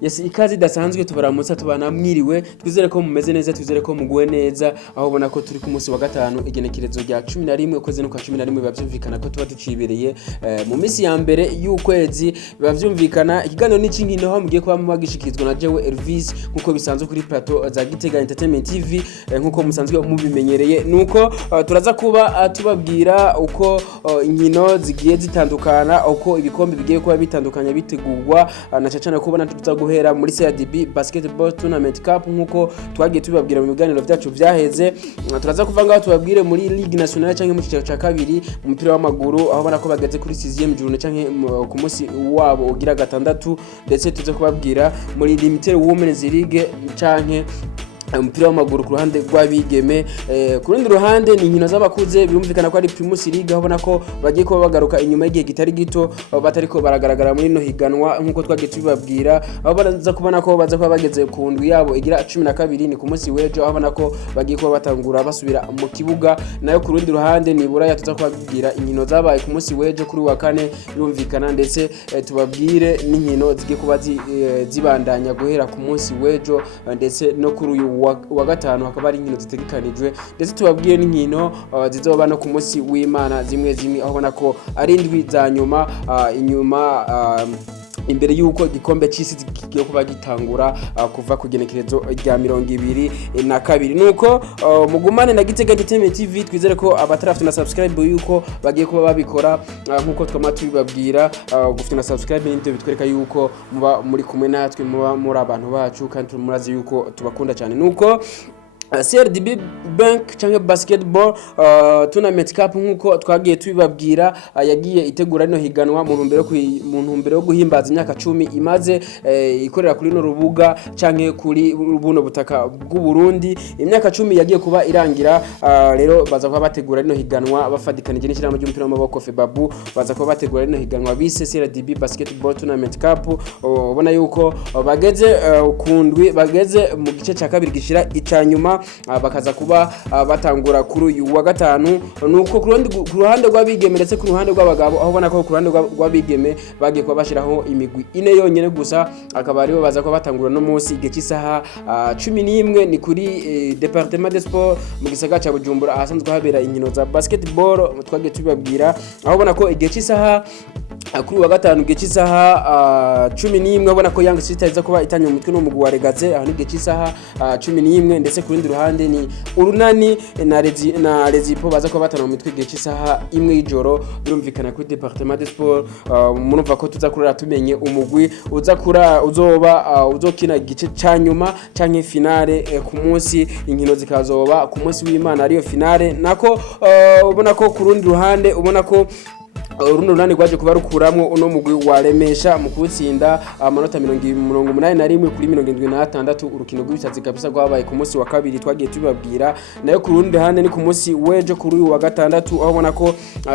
Yes, ikazi dasanzwe tubaramutsa tubana mwiriwe twizere ko mumeze neza twizere ko muguwe neza aho ubona ko turi ku munsi wa gatanu igenekerezo rya 11 ukwezi n'ukwa 11 bavyumvikana ko tuba tucibereye mu minsi ya mbere y'ukwezi bavyumvikana ikiganiro n'ikinkino aho mugiye kuba mubagishikizwa na jewe Elvis nkuko bisanzwe kuri plateau za Gitega Entertainment TV nkuko musanzwe mubimenyereye nuko turaza kuba tubabwira uko inkino zigiye zitandukana uko ibikombe bigiye kuba bitandukanya bitegurwa na cacana kubona guhera muri CRDB Basketball Tournament Cup nkuko twagiye tubabwira mu biganiro byacu vyaheze turaza kuvanga tubabwire muri Ligue Nationale canke mu cicaro ca kabiri mu mupira w'amaguru aho bana ko bageze kuri 6e journée canke ku munsi wabo ugira gatandatu ndetse tuze kubabwira muri Limited Women's League canke umupira w'amaguru ku ruhande rw'abigeme ku rundi ruhande ni inkino z'abakuze birumvikana ko ari Primus League aho ko bagiye kuba bagaruka inyuma y'igihe gitari gito batariko baragaragara muri no higanwa nkuko twagiye tubabwira aho baraza kubona ko baza kuba bageze ku ndwi yabo igira 12 ni ku munsi wejo aho ko bagiye kuba batangura basubira mu kibuga nayo ku rundi ruhande ni buraya tuza kubabwira inkino zabaye ku munsi wejo kuri wa kane birumvikana ndetse tubabwire n'inkino zigiye kuba zibandanya guhera ku munsi wejo ndetse no kuri uyu wa gatanu hakaba ari inkino zitegekanijwe ndetse tubabwiye n'inkino zizoba no ku munsi w'Imana zimwe aho ubona ko ari indwi za nyuma imbere yuko igikombe cy'isi kigiye kuba gitangura kuva ku genekerezo rya 22 nuko mugumane na Gitega Entertainment TV twizere ko abatarafite na subscribe yuko bagiye kuba babikora nkuko twama tubibabwira gufite na subscribe n'ibyo bitwereka yuko muba muri kumwe natwe muba muri abantu bacu kandi murazi yuko tubakunda cyane nuko CRDB Bank cyangwa Basketball Tournament Cup nkuko twagiye tubibabwira yagiye itegura rino higanwa mu ntumbero yo guhimbaza imyaka 10 imaze ikorera kuri no rubuga cyangwa kuri buno butaka bw'u Burundi imyaka 10 yagiye kuba irangira rero baza kuba bategura rino higanwa bafadikanije n'ishiramo ry'umupira w'amaboko FEBABU baza kuba bategura rino higanwa bise CRDB Basketball Tournament Cup ubona yuko bageze kundwi bageze mu gice cya kabiri gishira icanyuma bakaza kuba batangura kuri uyu wa gatanu nuko ku ruhande rw'abigeme ndetse ku ruhande rw'abagabo aho ubona ko ku ruhande rw'abigeme bagiye kuba bashiraho imigwi ine yonyene gusa akaba aribo baza kuba batangura no munsi igihe cy'isaha 11 ni kuri Departement des Sports mu gisagara ca Bujumbura ahasanzwe habera inkino za basketball twagiye tubabwira aho ubona ko igihe cy'isaha kuri wa gatanu igihe cy'isaha 11 ubona ko Young City iza kuba itanye umutwe no mugwi wa Regaze aho igihe cy'isaha 11 ndetse ku rundi ruhande ni Urunani na Rezipo baza kuba batana mu mitwe igihe cy'isaha 1 y'ijoro birumvikana kuri Departement des Sports murumva ko tuza kurara tumenye umugwi uzokina igice cyanyuma canke finale ku munsi inkino zikazoba ku munsi w'Imana ariyo finale nako ubona ko ku rundi ruhande ubona ko urundo runani gwaje kuba rukuramwo uno mugwi wa Remesha mu kutsinda amanota 81 kuri 76 urukino rw'ibisatsi kabisa rwabaye ku munsi wa kabiri twagiye tubabwira nayo ku rundi hande ni ku munsi wejo kuri uyu wa gatandatu aho ubona ko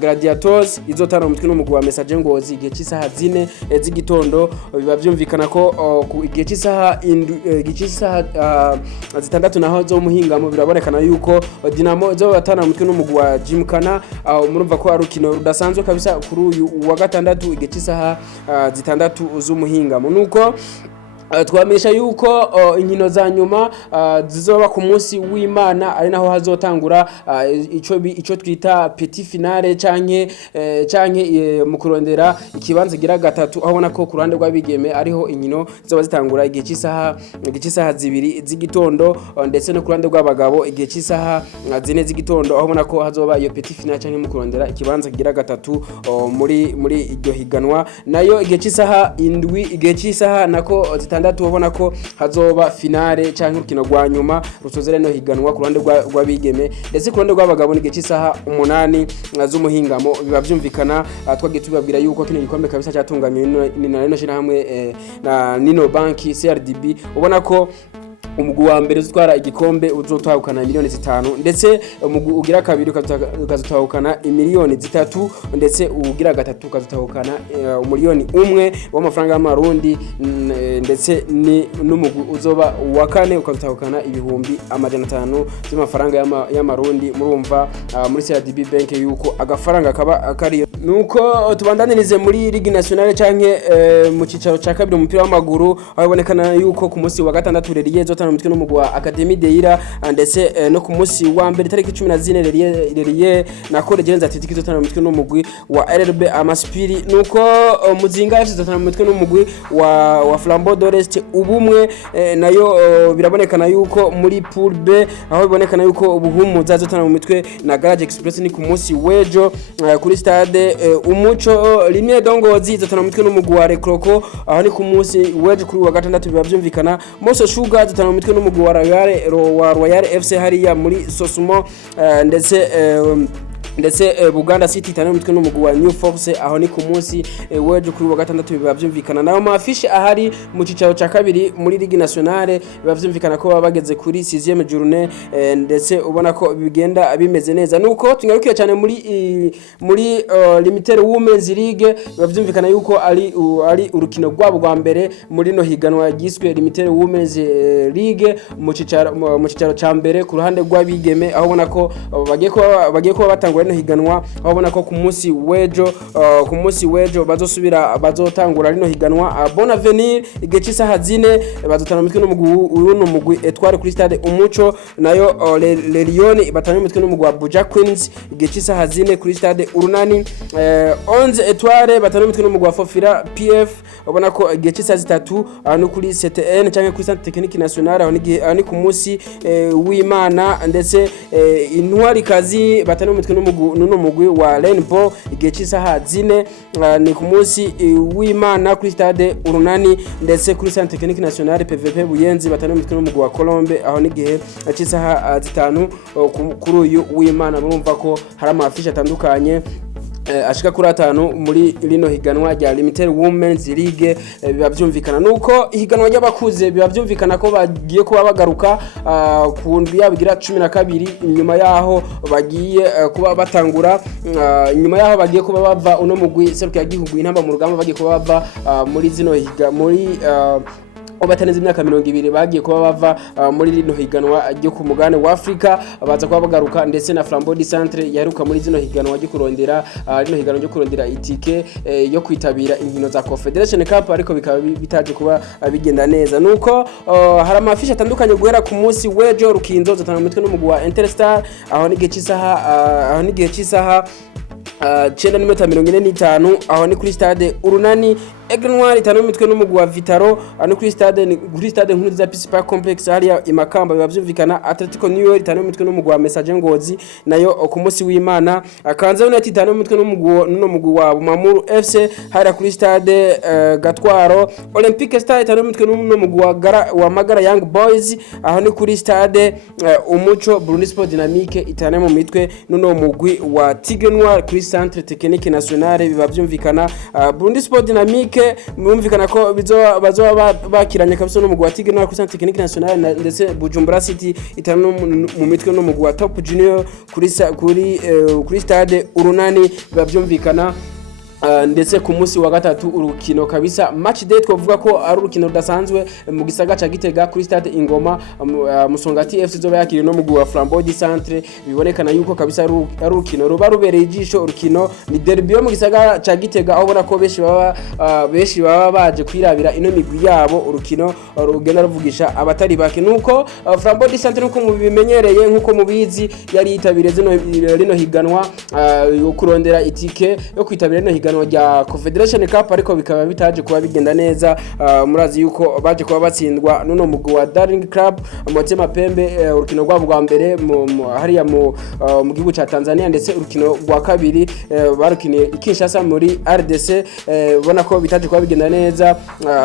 Gladiators izotana umutwe n'umugwi wa Message Ngozi igihe cy'isaha 4 z'igitondo biba byumvikana ko ku igihe cy'isaha 6 naho zo muhingamo birabonekana yuko Dinamo zo batana umutwe n'umugwi wa Jimkana murumva ko arukino rudasanzwe kabisa kuri uyu wa gatandatu igihe cy'isaha 6 z'umuhingamo nuko twamenyesha yuko inkino za nyuma zizoba ku munsi w'Imana ari naho hazotangura ico twita petit finale canke mu kurondera ikibanza gira gatatu aho ubona ko ku ruhande rw'abigeme ariho inkino zoba zitangura igihe cy'isaha 2 z'igitondo ndetse no ku ruhande rw'abagabo igihe cy'isaha 4 z'igitondo aho ubona ko hazoba iyo petit finale canke mu kurondera ikibanza gira gatatu muri iryo higanwa nayo igihe cy'isaha 7 igihe cy'isaha nako gatandatu ubona ko hazoba finale canke urukino rwa nyuma rusozera no higanwa ku ruhande rw'abigeme ndetse ku ruhande rw'abagabo ni gice isaha 8 z'umuhingamo biba byumvikana twagiye tubabwira yuko kino gikombe kabisa cyatunganywe no shira hamwe na Nino Banki CRDB ubona ko umugwi wa mbere uzutwara igikombe uzotahukana miliyoni 5 ndetse umugwi ugira kabiri ukazotahukana miliyoni 3 ndetse ugira gatatu ukazotahukana miliyoni 1 w'amafaranga y'amarundi ndetse ni n'umugwi uzoba wa kane ukazotahukana ibihumbi 500 by'amafaranga y'amarundi murumva muri CRDB Bank yuko agafaranga kaba kari nuko tubandanirize muri Ligue Nationale canke mu cicaro ca kabiri umupira w'amaguru aho ibonekana yuko ku munsi wa gatandatu Relie zotana mu mitwe n'umugwi wa Academy Deira ndetse no ku munsi wa mbere tariki 14 Relie na Kolejenza Atletico zotana mu mitwe n'umugwi wa RB Amaspiri nuko Muzinga FC zotana mu mitwe n'umugwi wa Flambeau d'Orest ubumwe nayo birabonekana yuko muri Pool B aho ibonekana yuko ubuhumuza zotana mu mitwe na Garage Express ni ku munsi wejo kuri stade umuco rimwe dongozi zotana mu mitwe n'umugwi wa Rekroko aho ni ku munsi wejo kuri wa gatandatu biba byumvikana Moso Sugar zotana mu mitwe n'umugwi wa Royal FC hariya muri Sosumo ndetse Buganda City tane mu mitwe n'umugwi wa New Force aho ni ku munsi wejo kuri wa gatandatu biba byumvikana nayo mafishe ahari mu cicaro ca kabiri muri Ligue Nationale biba byumvikana ko babageze kuri 6e journée ndetse ubona ko bigenda bimeze neza nuko tungarukiye cyane muri Limited Women's League biba byumvikana yuko ari urukino rwabo rwa mbere muri no higanwa giswe Limited Women's League mu cicaro ca mbere ku ruhande rw'abigeme aho ubona ko bagiye kuba batangura no higanwa aho ubona ko ku munsi wejo bazotangura rino higanwa Bonavenir igihe cy'isaha 4 bazotana mu mitwe n'umugwi Etoile kuri stade umuco nayo Le Lion batana mu mitwe n'umugwi wa Buja Queens igihe cy'isaha 4 kuri stade Urunani 11 Etoile batana mu mitwe n'umugwi wa Fofira PF ubona ko igihe cy'isaha 3 no kuri CTN cyangwa kuri Centre Technique Nationale aho ni ku munsi w'Imana ndetse Intwari kazi batana mu mitwe n'umugwi wa Rainbow igihe cy'isaha 4 ni ku munsi w'Imana kuri stade Urunani ndetse kuri Centre Technique Nationale PVP Buyenzi batana mu mitwe n'umugwi wa Colombe aho ni gihe cy'isaha 5 kuri uyu w'Imana murumva ko hari amafisha atandukanye ashika kuri 5 muri rino higanwa rya Limited Women's League biba byumvikana nuko higanwa ry'abakuze biba byumvikana ko bagiye kuba bagaruka ku ndwi yabigira 12 inyuma yaho bagiye kuba batangura inyuma yaho bagiye kuba bava uno mugwi seruka yagihugu intamba mu rugamba bagiye kuba bava muri zino higa muri obataneze imyaka 20 bagiye kuba bava muri rino higanwa ryo ku mugane wa Afrika baza kuba bagaruka ndetse na Flambeau du Centre yaruka muri zino higanwa ryo kurondera rino higanwa ryo kurondera itike yo kwitabira inkino za Confederation Cup ariko bikaba bitaje kuba bigenda neza nuko hari amafisha atandukanye guhera ku munsi wejo rukinzo zotana mu mitwe n'umugwi wa Interstar aho ni gihe cy'isaha 9:45 aho ni kuri stade Urunani Aigle Noir itanu mitwe n'umugwi wa Vitaro ano kuri stade nkuru za Peace Park Complex hariya imakamba biba byumvikana Atletico New York itanu mitwe n'umugwi wa Message Ngozi nayo ku munsi w'Imana Kanza United itanu mitwe n'umugwi wa Bumamuru FC hariya kuri stade Gatwaro Olympique Star itanu mitwe n'umugwi wa Magara Young Boys aho ni kuri stade Umuco Burundi Sport Dynamique itanu mu mitwe n'uno mugwi wa Tigre Noir kuri Centre Technique Nationale biba byumvikana Burundi Sport Dynamique mwumvikana ko bazoba bakiranye kabisa no mugwi wa Tigre Noir kuri Centre Technique Nationale ndetse Bujumbura City itanu mu mitwe no mugwi wa Top Junior kuri stade Urunani biba byumvikana ndetse ku munsi wa gatatu urukino kabisa match day twavuga ko ari urukino rudasanzwe mu gisaga ca Gitega kuri stade Ingoma Musongati FC zoba yakiri no mugwi wa Flambeau du Centre bibonekana yuko kabisa ari urukino ruba rubereye ijisho urukino ni derby yo mu gisaga ca Gitega aho bona ko beshi baba baje kwirabira ino migwi yabo urukino rugenda ruvugisha abatari bake nuko Flambeau du Centre nuko mubimenyereye nkuko mubizi yari yitabire rino higanwa yo kurondera itike yo kwitabira no higanwa rya Confederation Cup ariko bikaba bitaje kuba bigenda neza murazi yuko baje kuba batsindwa nuno mugwi wa Daring Club Motema Pembe urukino rwabo rwa mbere hariya mu gihugu ca Tanzania ndetse urukino rwa kabiri barukiniye Kinshasa muri RDC bona ko bitaje kuba bigenda neza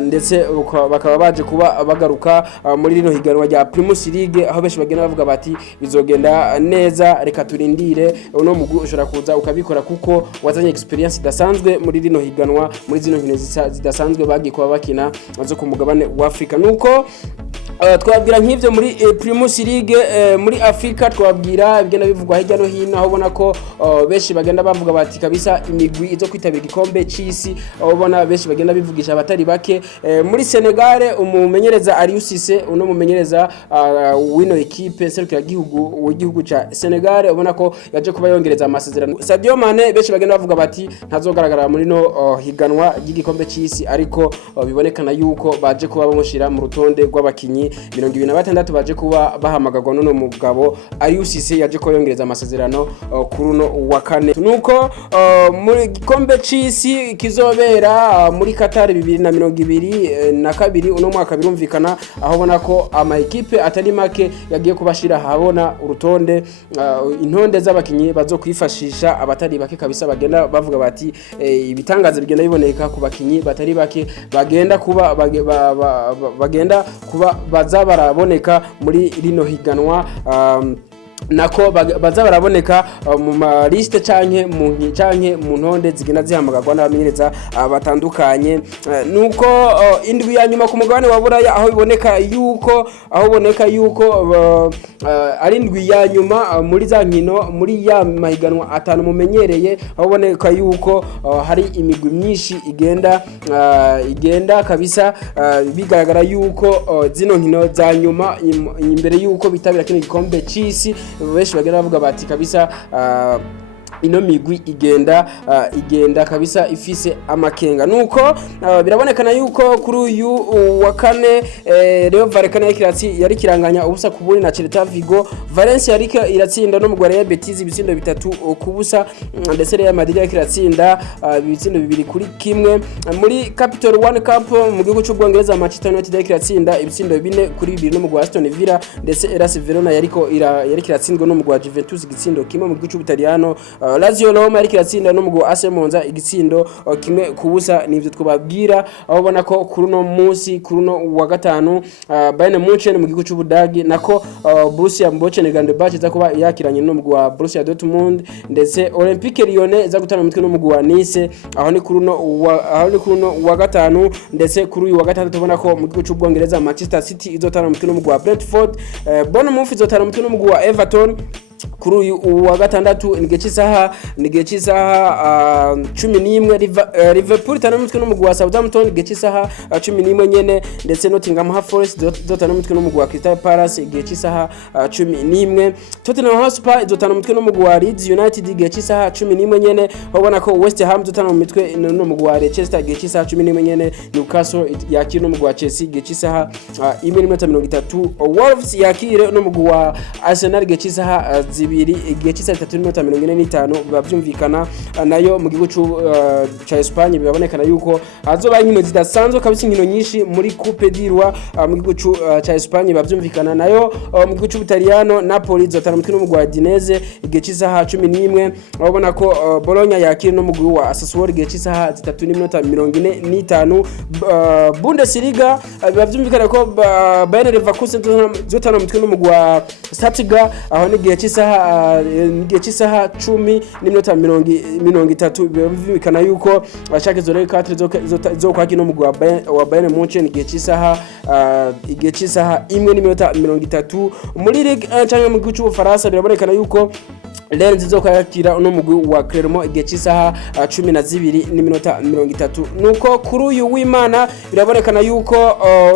ndetse bakaba baje kuba bagaruka muri rino higanwa rya Primus League aho beshi bagenda bavuga bati bizogenda neza reka turindire uno mugwi ushobora kuza ukabikora kuko wazanye experience dasanzwe muri rino higanwa muri zino nkino zidasanzwe bagiye kuba bakina zo ku mugabane wa Afrika nuko twabwira nk'ivyo muri Primus League muri Africa, twabwira bigenda bivugwa hirya no hino, aho ubona ko benshi bagenda bavuga bati kabisa imigwi izo kwitabira igikombe c'isi, aho ubona benshi bagenda bivugisha abatari bake. Muri Senegal umumenyereza Aliou Cissé uno mumenyereza wino equipe serukira igihugu ca Senegal, ubona ko yaje kuba yongereza amasezerano. Sadio Mane benshi bagenda bavuga bati ntazogaragara muri no higanwa ry'igikombe c'isi, ariko bibonekana yuko baje kuba bamushira mu rutonde rw'abakinyi 26 baje kuba bahamagarwa none mugabo Aliou Cissé yaje ko yongereza amasezerano kuri uno wa kane. Nuko muri gikombe c'isi kizobera muri Qatar 2022 uno mwaka birumvikana, aho bona ko ama equipe atari make yagiye kubashira habona urutonde intonde z'abakinyi bazo kwifashisha abatari bake kabisa, bagenda bavuga bati ibitangaza bigenda biboneka ku bakinyi batari bake bagenda kuba baza baraboneka muri rino higanwa, nako baza baraboneka mu liste canke mu ntonde zigenda zihamagarwa n'abamenyereza batandukanye. Nuko indwi ya nyuma ku mugabane wa Buraya, aho biboneka yuko ari indwi ya nyuma muri za nkino muri ya mahiganwa atanu mumenyereye, aho boneka yuko hari imigwi myinshi igenda kabisa, bigaragara yuko zino nkino za nyuma imbere yuko bitabira kino gikombe c'isi, benshi bagenda bavuga bati kabisa ino migwi igenda kabisa ifise amakenga. Nuko birabonekana yuko kuri uyu wa kane Rayo Vallecano yari kiranganya ubusa ku buni na Celta Vigo, Valencia yari iratsinda no mu Real Betis ibitsindo 3 ku busa, ndetse Real Madrid yari iratsinda ibitsindo 2 kuri kimwe. Muri Capital One Cup mu gihugu cy'Ubwongereza Manchester United yari iratsinda ibitsindo 4 kuri 2 no mu Aston Villa, ndetse Hellas Verona yari kiratsindwa no mu Juventus igitsindo kimwe. Mu gihugu cy'Ubutaliyano Lazio Roma yari kiratsinda no mu AC Monza igitsindo kimwe ku busa. Nivyo twababwira, aho ubona ko kuri no munsi kuri no wa gatanu Bayern Munchen mu gihugu cy'Ubudagi nako Borussia Mönchengladbach za kuba yakiranye no mu Borussia Dortmund, ndetse Olympique Lyonnais za gutana mutwe no mu Nice, aho ni kuri no wa gatanu. Ndetse kuri uyu wa gatatu tubona ko mu gihugu cy'Ubwongereza Manchester City izotana mutwe no mu Brentford, Bournemouth izotana mutwe no mu Everton. Kuri uyu wa gatandatu nige cy'isaha 11 Liverpool tana mutwe no mugwa Southampton nige cy'isaha 11 nyene, ndetse Nottingham Forest zotana mutwe no mugwa Crystal Palace nige cy'isaha 11. Tottenham Hotspur zotana mutwe no mugwa Leeds United nige cy'isaha 11 nyene, babona ko West Ham zotana mutwe no mugwa Leicester nige cy'isaha 11 nyene, Newcastle yakira no mugwa Chelsea nige cy'isaha 1:30, Wolves yakira no mugwa Arsenal nige cy'isaha 2 igihe cy'isa 3:45 bavyumvikana. Nayo mu gihugu ca Espagne bibonekana yuko azoba inkino zidasanzwe kabisa, inkino nyinshi muri Coupe d'Ivoire mu gihugu ca Espagne bavyumvikana. Nayo mu gihugu c'Ubutaliyano Napoli zotana mutwe no mu Udinese igihe cy'isaha 11, babona ko Bologna yakira no mu gihugu wa Sassuolo igihe cy'isaha 3:45. Bundesliga bavyumvikana ko Bayer Leverkusen zotana mutwe no mu gihugu wa Stuttgart, aho ni igihe cy'isaha 10:30 bivukana yuko bashaka zore 4 zo kwaki no mugwa wa Bayern Munchen igihe cy'isaha 1:30. Muri Ligue 1 cyangwa mu gihugu cy'Ubufaransa birabonekana yuko Lens zo kwakira no mugwi wa Clermont igihe cy'isaha 12:30. Nuko kuri uyu w'Imana birabonekana yuko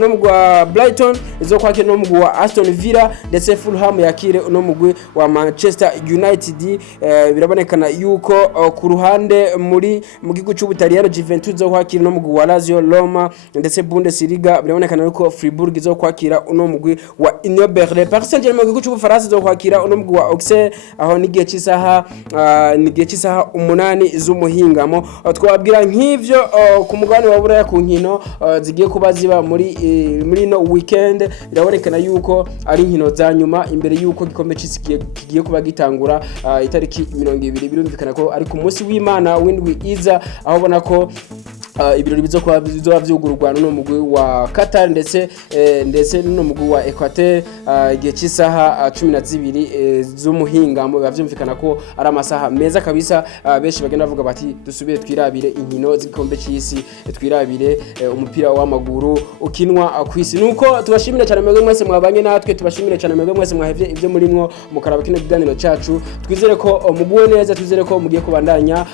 no mugwi wa Brighton zo kwakira no mugwi wa Aston Villa, ndetse Fulham yakire no mugwi wa Manchester United. Birabonekana yuko ku ruhande mu gihugu cy'Ubutaliyano Juventus zo kwakira no mugwi wa Lazio Roma, ndetse Bundesliga birabonekana yuko Fribourg zo kwakira no mugwi wa Union Berlin. Paris Saint-Germain mu gihugu cy'Ubufaransa zo kwakira no mugwi wa Auxerre, aho nigihe cy'isaha 8 z'umuhingamo. Twabwira nk'ivyo ku mugabane wa Buraya ku nkino zigiye kuba ziba muri no weekend. Birabonekana yuko ari nkino za nyuma imbere yuko gikombe c'isi kigiye kuba gitangura itariki 20. Birumvikana ko ari ku munsi w'Imana w'indwi iza, aho bona ko ibirori bizoba vyugururwa no mugwi wa Qatar ndetse no mugwi wa Equateur igihe cy'isaha 12 z'umuhingamo bavyumvikana ko ari amasaha meza kabisa. Benshi bagenda bavuga bati dusubire twirabire inkino z'igikombe cy'isi, twirabire umupira w'amaguru ukinwa kwisi. Nuko tubashimire cyane mwebwe mwese mwabanye natwe, tubashimire cyane mwebwe mwese mwahevye ibyo murimwo mukaraba kino kiganiro cyacu. Twizere ko muguwe neza, twizere ko mugiye kubandanya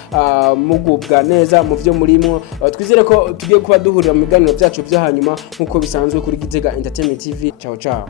mugubwa neza mu byo murimo. Twizere ko tugiye kuba duhurira mu biganiro byacu byo hanyuma nkuko bisanzwe kuri Gitega Entertainment TV. Ciao ciao.